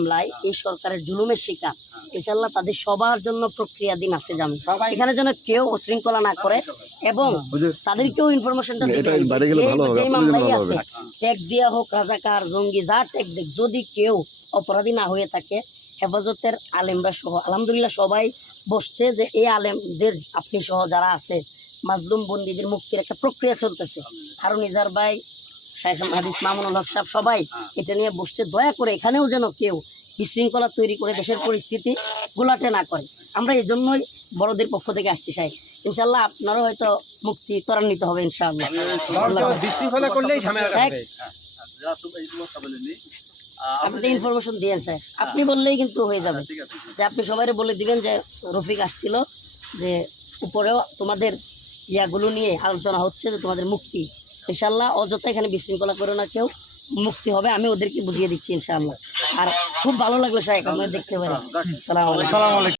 মামলায় এই সরকারের জুলুমের শিকার। ইনশাল্লাহ তাদের সবার জন্য প্রক্রিয়াধীন আছে জামি এখানে যেন কেউ উশৃঙ্খলা না করে এবং তাদেরকেও ইনফরমেশনটা যে মামলাই আছে ট্যাগ দেওয়া হোক রাজাকার জঙ্গি যা ট্যাগ দেখ যদি কেউ অপরাধী না হয়ে থাকে হেফাজতের আলেমরা সহ আলহামদুলিল্লাহ সবাই বসছে যে এই আলেমদের আপনি সহ যারা আছে মাজলুম বন্দীদের মুক্তির একটা প্রক্রিয়া চলতেছে। হারুন ইজার ভাই শাইখ হাদিস মামুনুল হক সাহেব সবাই এটা নিয়ে বসছে। দয়া করে এখানেও যেন কেউ বিশৃঙ্খলা তৈরি করে দেশের পরিস্থিতি গোলাটে না করে। আমরা এই জন্যই বড়দের পক্ষ থেকে আসছি সাহেব ইনশাল্লাহ আপনারও হয়তো মুক্তি ত্বরান্বিত হবে ইনশাআল্লাহ। বিশৃঙ্খলা করলেই আপনি ইনফরমেশন দিয়েন স্যার আপনি বললেই কিন্তু হয়ে যাবে। যে আপনি সবাই বলে দিবেন যে রফিক আসছিল যে উপরেও তোমাদের ইয়াগুলো নিয়ে আলোচনা হচ্ছে যে তোমাদের মুক্তি ইনশাল্লাহ অযথা এখানে বিশৃঙ্খলা করো না কেউ, মুক্তি হবে, আমি ওদেরকে বুঝিয়ে দিচ্ছি ইনশাল্লাহ আর খুব ভালো লাগল সাহেব আপনারা দেখতে পারেন। সালাম